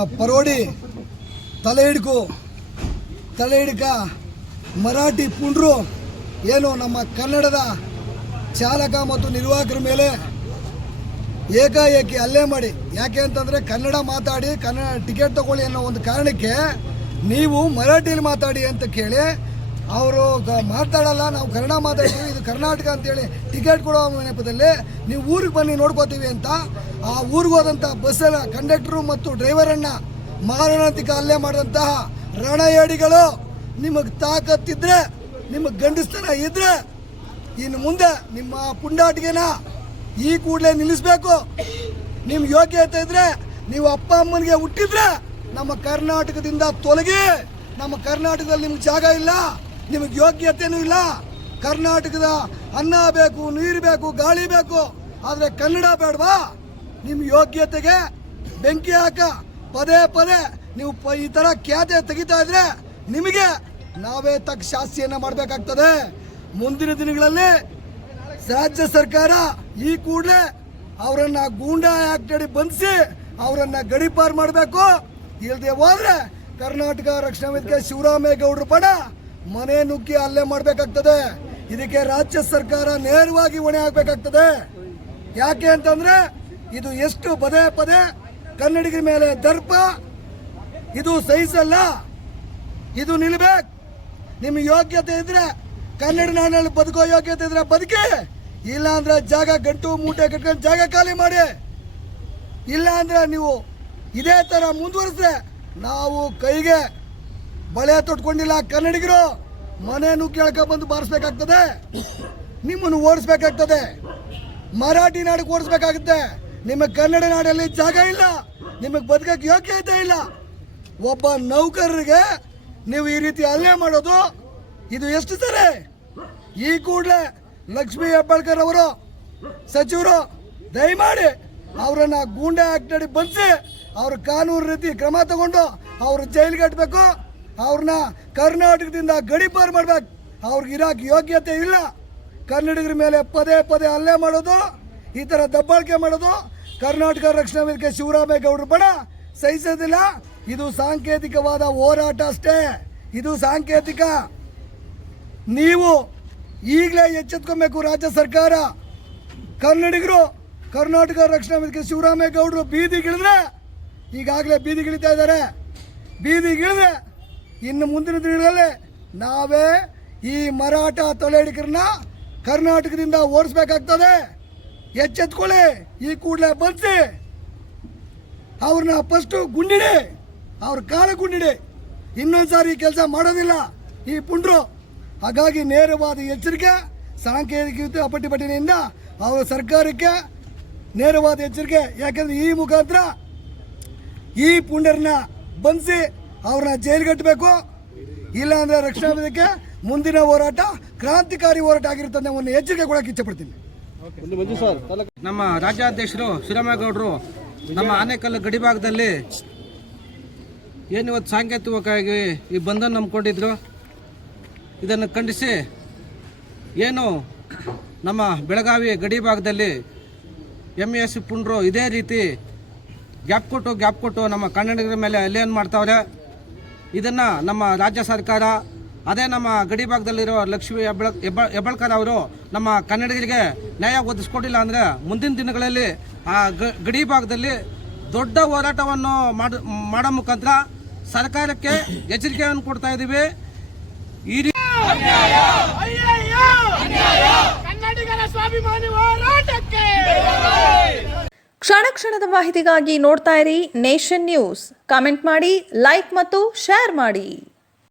ಪರ ಪರೋಡಿ, ತಲೆ ಹಿಡ್ಕು. ತಲೆ ಹಿಡ್ಕ. ಮರಾಠಿ ಪುಂಡ್ರು, ಏನು ನಮ್ಮ ಕನ್ನಡದ ಚಾಲಕ ಮತ್ತು ನಿರ್ವಾಹಕರ ಮೇಲೆ ಏಕಾಏಕಿ ಅಲ್ಲೇ ಮಾಡಿ. ಯಾಕೆ ಅಂತಂದರೆ ಕನ್ನಡ ಮಾತಾಡಿ, ಕನ್ನಡ ಟಿಕೆಟ್ ತಗೊಳ್ಳಿ ಅನ್ನೋ ಒಂದು ಕಾರಣಕ್ಕೆ ನೀವು ಮರಾಠಿಲಿ ಮಾತಾಡಿ ಅಂತ ಕೇಳಿ ಅವರು ಮಾತಾಡಲ್ಲ, ನಾವು ಕನ್ನಡ ಮಾತಾಡ್ತೀವಿ, ಇದು ಕರ್ನಾಟಕ ಅಂತೇಳಿ ಟಿಕೆಟ್ ಕೊಡೋ ನೆಪದಲ್ಲಿ ನೀವು ಊರಿಗೆ ಬನ್ನಿ ನೋಡ್ಕೋತೀವಿ ಅಂತ ಆ ಊರಿಗೆ ಹೋದಂಥ ಬಸ್ಸಿನ ಕಂಡಕ್ಟ್ರು ಮತ್ತು ಡ್ರೈವರನ್ನು ಮಾರಣಾಂತಿಕ ಹಲ್ಲೆ ಮಾಡಿದಂತಹ ರಣಯಡಿಗಳು ನಿಮಗೆ ತಾಕತ್ತಿದ್ರೆ ನಿಮಗೆ ಗಂಡಸ್ತನ ಇದ್ರೆ, ಇನ್ನು ಮುಂದೆ ನಿಮ್ಮ ಪುಂಡಾಟಿಗೆನ ಈ ಕೂಡಲೇ ನಿಲ್ಲಿಸ್ಬೇಕು. ನಿಮ್ಮ ಯೋಗ್ಯತೆ ಇದ್ರೆ, ನೀವು ಅಪ್ಪ ಅಮ್ಮನಿಗೆ ಹುಟ್ಟಿದ್ರೆ ನಮ್ಮ ಕರ್ನಾಟಕದಿಂದ ತೊಲಗಿ, ನಮ್ಮ ಕರ್ನಾಟಕದಲ್ಲಿ ನಿಮ್ಗೆ ಜಾಗ ಇಲ್ಲ, ನಿಮಗೆ ಯೋಗ್ಯತೆನೂ ಇಲ್ಲ. ಕರ್ನಾಟಕದ ಅನ್ನ ಬೇಕು, ನೀರು ಬೇಕು, ಗಾಳಿ ಬೇಕು, ಆದರೆ ಕನ್ನಡ ಬೇಡವಾ? ನಿಮ್ಮ ಯೋಗ್ಯತೆಗೆ ಬೆಂಕಿ ಹಾಕ. ಪದೇ ಪದೇ ನೀವು ಈ ಥರ ಖ್ಯಾತೆ ತೆಗಿತಾ ಇದ್ರೆ ನಿಮಗೆ ನಾವೇ ತಕ್ಕ ಶಾಸ್ತಿಯನ್ನು ಮಾಡಬೇಕಾಗ್ತದೆ. ಮುಂದಿನ ದಿನಗಳಲ್ಲಿ ರಾಜ್ಯ ಸರ್ಕಾರ ಈ ಕೂಡಲೇ ಅವರನ್ನ ಗೂಂಡಾ ಆಕ್ಟ್ ಅಡಿ ಬಂಧಿಸಿ ಅವರನ್ನ ಗಡಿಪಾರು ಮಾಡಬೇಕು. ಇಲ್ಲದೆ ಹೋದ್ರೆ ಕರ್ನಾಟಕ ರಕ್ಷಣಾ ವೇದಿಕೆ ಶಿವರಾಮೇಗೌಡರು ಪಡ ಮನೆ ನುಗ್ಗಿ ಅಲ್ಲೇ ಮಾಡಬೇಕಾಗ್ತದೆ. ಇದಕ್ಕೆ ರಾಜ್ಯ ಸರ್ಕಾರ ನೇರವಾಗಿ ಹೊಣೆ ಆಗಬೇಕಾಗ್ತದೆ ಯಾಕೆ ಅಂತಂದ್ರೆ ಇದು ಎಷ್ಟು ಪದೇ ಪದೇ ಕನ್ನಡಿಗರ ಮೇಲೆ ದರ್ಪ. ಇದು ಸಹಿಸಲ್ಲ. ಇದು ನಿಲ್ಬೇಕು. ನಿಮ್ಮ ಯೋಗ್ಯತೆ ಇದ್ರೆ ಕನ್ನಡ ನಾಡಿನಲ್ಲಿ ಬದುಕೋ ಯೋಗ್ಯತೆ ಇದ್ರೆ ಬದುಕಿ. ಇಲ್ಲ ಅಂದ್ರೆ ಜಾಗ ಗಂಟು ಮೂಟೆ ಕಟ್ಕೊಂಡು ಜಾಗ ಖಾಲಿ ಮಾಡಿ. ಇಲ್ಲ ಅಂದ್ರೆ ನೀವು ಇದೇ ತರ ಮುಂದುವರಿಸಿದ್ರೆ ನಾವು ಕೈಗೆ ಬಳೆ ತೊಟ್ಕೊಂಡಿಲ್ಲ ಕನ್ನಡಿಗರು. ಮನೆ ಕೇಳ್ಕೊ ಬಂದು ಬಾರಿಸ್ಬೇಕಾಗ್ತದೆ. ನಿಮ್ಮನ್ನು ಓಡಿಸ್ಬೇಕಾಗ್ತದೆ. ಮರಾಠಿ ನಾಡಿಗೆ ಓಡಿಸ್ಬೇಕಾಗುತ್ತೆ. ನಿಮ್ಮ ಕನ್ನಡ ನಾಡಲ್ಲಿ ಜಾಗ ಇಲ್ಲ. ನಿಮಗೆ ಬದುಕಕ್ಕೆ ಯೋಗ್ಯತೆ ಇಲ್ಲ. ಒಬ್ಬ ನೌಕರರಿಗೆ ನೀವು ಈ ರೀತಿ ಹಲ್ಲೆ ಮಾಡೋದು ಇದು ಎಷ್ಟು ಸರಿ? ಈ ಕೂಡಲೇ ಲಕ್ಷ್ಮೀ ಹೆಬ್ಬಾಳ್ಕರ್ ಅವರು, ಸಚಿವರು, ದಯಮಾಡಿ ಅವರನ್ನ ಗೂಂಡೆ ಆಕ್ಟ್ ಅಡಿ ಬಂಧಿಸಿ ಅವ್ರ ಕಾನೂನು ರೀತಿ ಕ್ರಮ ತಗೊಂಡು ಅವ್ರು ಜೈಲಿಗೆ ಕಟ್ಟಬೇಕು ಅವ್ರನ್ನ ಕರ್ನಾಟಕದಿಂದ ಗಡಿಪಾರು ಮಾಡ್ಬೇಕು. ಅವ್ರಿಗೆ ಇರೋಕ್ಕೆ ಯೋಗ್ಯತೆ ಇಲ್ಲ. ಕನ್ನಡಿಗರ ಮೇಲೆ ಪದೇ ಪದೇ ಹಲ್ಲೆ ಮಾಡೋದು ಈ ಥರ ದಬ್ಬಾಳಿಕೆ ಮಾಡೋದು ಕರ್ನಾಟಕ ರಕ್ಷಣಾ ವೇದಿಕೆ ಶಿವರಾಮೇಗೌಡರು ಬಣ ಸಹಿಸೋದಿಲ್ಲ. ಇದು ಸಾಂಕೇತಿಕವಾದ ಹೋರಾಟ ಅಷ್ಟೇ. ಇದು ಸಾಂಕೇತಿಕ. ನೀವು ಈಗಲೇ ಎಚ್ಚೆತ್ಕೊಬೇಕು ರಾಜ್ಯ ಸರ್ಕಾರ. ಕನ್ನಡಿಗರು, ಕರ್ನಾಟಕ ರಕ್ಷಣಾ ವೇದಿಕೆ ಶಿವರಾಮೇಗೌಡರು ಬೀದಿಗಿಳಿದ್ರೆ ಈಗಾಗಲೇ ಬೀದಿಗಿಳಿತಾ ಇದ್ದಾರೆ. ಬೀದಿಗಿಳಿದ್ರೆ ಇನ್ನು ಮುಂದಿನ ದಿನಗಳಲ್ಲಿ ನಾವೇ ಈ ಮರಾಠ ತೊಳೆಡಿಗರನ್ನ ಕರ್ನಾಟಕದಿಂದ ಓಡಿಸ್ಬೇಕಾಗ್ತದೆ. ಎಚ್ಚೆತ್ಕೊಳ್ಳಿ. ಈ ಕೂಡಲೇ ಬಂದೆ ಅವ್ರನ್ನ ಫಸ್ಟು ಗುಂಡಿಡಿ. ಅವ್ರ ಕಾಲ ಗುಂಡಿಡಿ. ಇನ್ನೊಂದು ಸಾರಿ ಕೆಲಸ ಮಾಡೋದಿಲ್ಲ ಈ ಪುಂಡ್ರು. ಹಾಗಾಗಿ ನೇರವಾದ ಎಚ್ಚರಿಕೆ, ಸಾಂಕೇತಿಕ ಪಟ್ಟಿಪಟ್ಟಿನಿಂದ ಅವರ ಸರ್ಕಾರಕ್ಕೆ ನೇರವಾದ ಎಚ್ಚರಿಕೆ. ಯಾಕಂದ್ರೆ ಈ ಮುಖಾಂತರ ಈ ಪುಂಡರನ್ನ ಬಂಧಿಸಿ ಅವ್ರನ್ನ ಇಲ್ಲ ಅಂದ್ರೆ ರಕ್ಷಣಾ ಮುಂದಿನ ಹೋರಾಟ, ಕ್ರಾಂತಿಕಾರಿ ಹೋರಾಟ ಆಗಿರುತ್ತದೆ ಒಂದು ಎಚ್ಚರಿಕೆ ಕೊಡಕ್ಕೆ ಇಚ್ಛಪಡ್ತೀನಿ ನಮ್ಮ ರಾಜ್ಯಾಧ್ಯಕ್ಷರು ಶಿರಾಮೇಗೌಡರು ನಮ್ಮ ಆನೇಕಲ್ಲು ಗಡಿಭಾಗದಲ್ಲಿ ಏನು ಇವತ್ತು ಸಾಂಕೇತಿಕವಾಗಿ ಈ ಬಂಧನ ನಂಬ್ಕೊಂಡಿದ್ರು, ಇದನ್ನು ಖಂಡಿಸಿ ಏನು ನಮ್ಮ ಬೆಳಗಾವಿ ಗಡಿ ಭಾಗದಲ್ಲಿ ಎಂ ಎಸ್ ಪುಂಡ್ರು ಇದೇ ರೀತಿ ಗ್ಯಾಪ್ ಕೊಟ್ಟು ಗ್ಯಾಪ್ ಕೊಟ್ಟು ನಮ್ಮ ಕನ್ನಡಿಗರ ಮೇಲೆ ಅಲ್ಲೇನು ಮಾಡ್ತಾವ್ರೆ. ಇದನ್ನು ನಮ್ಮ ರಾಜ್ಯ ಸರ್ಕಾರ ಅದೇ ನಮ್ಮ ಗಡಿ ಭಾಗದಲ್ಲಿರೋ ಲಕ್ಷ್ಮೀ ಹೆಬ್ಬಳ ಹೆಬ್ಬ ಹೆಬ್ಬಳ್ಕರ್ ಅವರು ನಮ್ಮ ಕನ್ನಡಿಗರಿಗೆ ನ್ಯಾಯ ಒದಗಿಸ್ಕೊಟ್ಟಿಲ್ಲ ಅಂದರೆ ಮುಂದಿನ ದಿನಗಳಲ್ಲಿ ಆ ಗಡಿ ಭಾಗದಲ್ಲಿ ದೊಡ್ಡ ಹೋರಾಟವನ್ನು ಮಾಡ ಮಾಡೋ ಮುಖಾಂತರ ಸರ್ಕಾರಕ್ಕೆ ಎಚ್ಚರಿಕೆಯನ್ನು ಕೊಡ್ತಾ ಇದ್ದೀವಿ. ಈ ರೀತಿ ಕನ್ನಡಿಗರ ಸ್ವಾಭಿಮಾನಿ ಹೋರಾಟಕ್ಕೆ! ಕ್ಷಣ ಕ್ಷಣದ ಮಾಹಿತಿಗಾಗಿ ನೋಡ್ತಾ ಇರಿ ನೇಷನ್ ನ್ಯೂಸ್. ಕಾಮೆಂಟ್ ಮಾಡಿ ಲೈಕ್ ಮತ್ತು ಶೇರ್ ಮಾಡಿ.